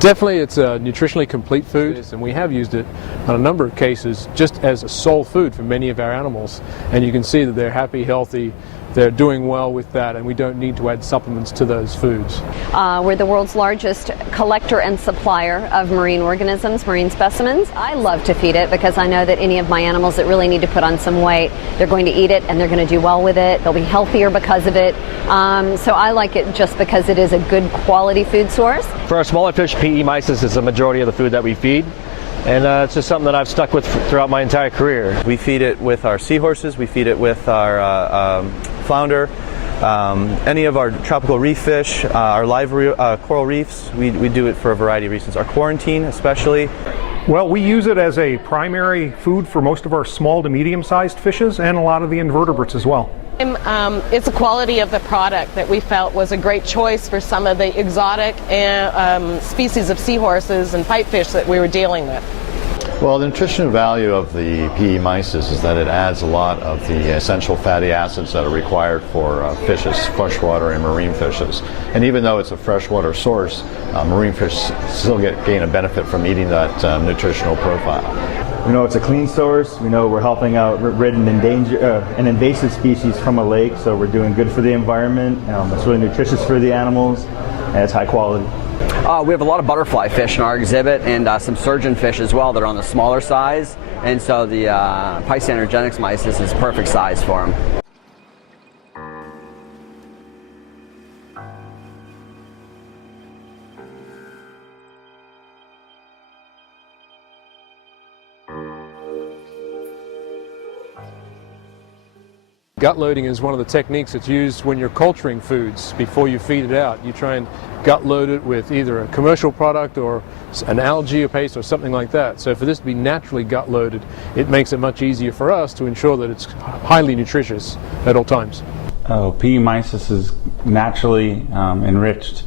Definitely it's a nutritionally complete food, and we have used it on a number of cases just as a sole food for many of our animals, and you can see that they're happy, healthy, they're doing well with that, and we don't need to add supplements to those foods. We're the world's largest collector and supplier of marine organisms, marine specimens. I love to feed it because I know that any of my animals that really need to put on some weight, they're going to eat it and they're going to do well with it. They'll be healthier because of it. So I like it just because it is a good quality food source. For our smaller fish, PE Mysis is the majority of the food that we feed. And it's just something that I've stuck with throughout my entire career. We feed it with our seahorses, we feed it with our flounder, any of our tropical reef fish, our live coral reefs. We do it for a variety of reasons. Our quarantine especially. Well, we use it as a primary food for most of our small to medium-sized fishes and a lot of the invertebrates as well. It's the quality of the product that we felt was a great choice for some of the exotic species of seahorses and pipefish that we were dealing with. Well, the nutritional value of the PE Mysis is that it adds a lot of the essential fatty acids that are required for fishes, freshwater and marine fishes. And even though it's a freshwater source, marine fish still gain a benefit from eating that nutritional profile. We know it's a clean source. We know we're helping out ridden and invasive species from a lake, so we're doing good for the environment. It's really nutritious for the animals, and it's high quality. We have a lot of butterfly fish in our exhibit and some sturgeon fish as well that are on the smaller size, and so the Pysanergenics Mysis is perfect size for them. Gut loading is one of the techniques that's used when you're culturing foods before you feed it out. You try and gut load it with either a commercial product or an algae or paste or something like that. So for this to be naturally gut loaded, it makes it much easier for us to ensure that it's highly nutritious at all times. PE Mysis is naturally enriched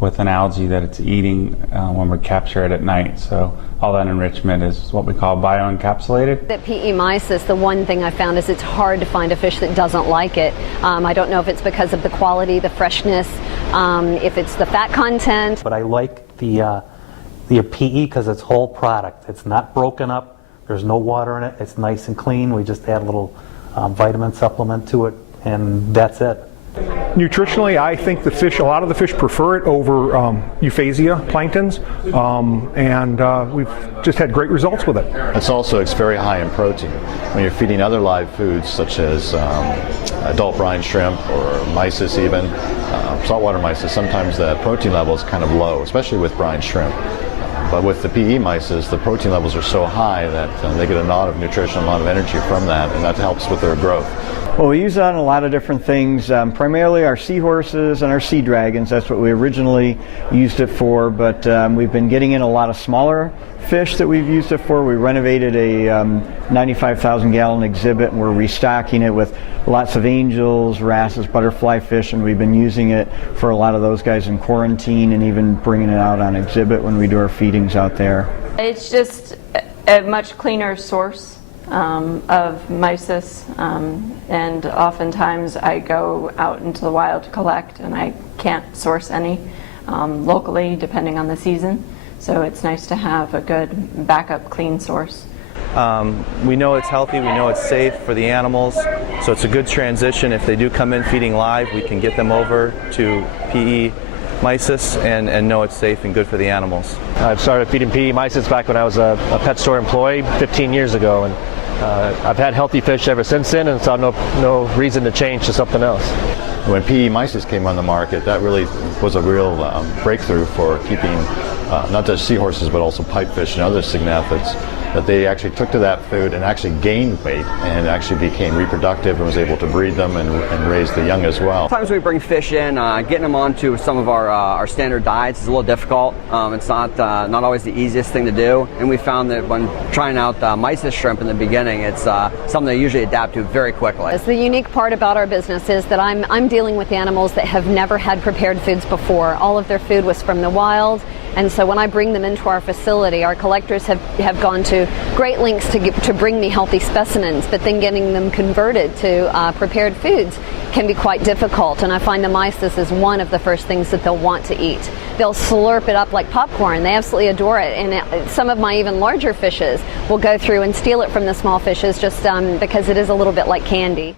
with an algae that it's eating when we capture it at night. So all that enrichment is what we call bioencapsulated. At PE Mysis, the one thing I found is it's hard to find a fish that doesn't like it. I don't know if it's because of the quality, the freshness, if it's the fat content. But I like the PE because it's whole product. It's not broken up. There's no water in it. It's nice and clean. We just add a little vitamin supplement to it, and that's it. Nutritionally, I think a lot of the fish prefer it over Euphausia planktons, and we've just had great results with it. It's very high in protein. When you're feeding other live foods such as adult brine shrimp or mysis even, saltwater mysis, sometimes the protein level is kind of low, especially with brine shrimp. But with the PE Mysis, the protein levels are so high that they get a lot of nutrition, a lot of energy from that, and that helps with their growth. Well, we use it on a lot of different things, primarily our seahorses and our sea dragons. That's what we originally used it for, but we've been getting in a lot of smaller fish that we've used it for. We renovated a 95,000 gallon exhibit, and we're restocking it with lots of angels, wrasses, butterfly fish, and we've been using it for a lot of those guys in quarantine and even bringing it out on exhibit when we do our feedings out there. It's just a much cleaner source of mysis, and oftentimes I go out into the wild to collect and I can't source any locally depending on the season, so it's nice to have a good backup clean source. We know it's healthy, we know it's safe for the animals, so it's a good transition. If they do come in feeding live, we can get them over to PE Mysis and know it's safe and good for the animals. I've started feeding PE Mysis back when I was a pet store employee 15 years ago, and I've had healthy fish ever since then, and saw no reason to change to something else. When PE Mysis came on the market, that really was a real breakthrough for keeping not just seahorses but also pipefish and other cygnathrids that they actually took to that food and actually gained weight and actually became reproductive and was able to breed them and raise the young as well. Sometimes we bring fish in, getting them onto some of our standard diets is a little difficult. It's not always the easiest thing to do, and we found that when trying out Mysis shrimp in the beginning, it's something they usually adapt to very quickly. The unique part about our business is that I'm dealing with animals that have never had prepared foods before. All of their food was from the wild, and so when I bring them into our facility, our collectors have gone to great lengths to bring me healthy specimens, but then getting them converted to prepared foods can be quite difficult, and I find the Mysis is one of the first things that they'll want to eat. They'll slurp it up like popcorn. They absolutely adore it, and some of my even larger fishes will go through and steal it from the small fishes just because it is a little bit like candy.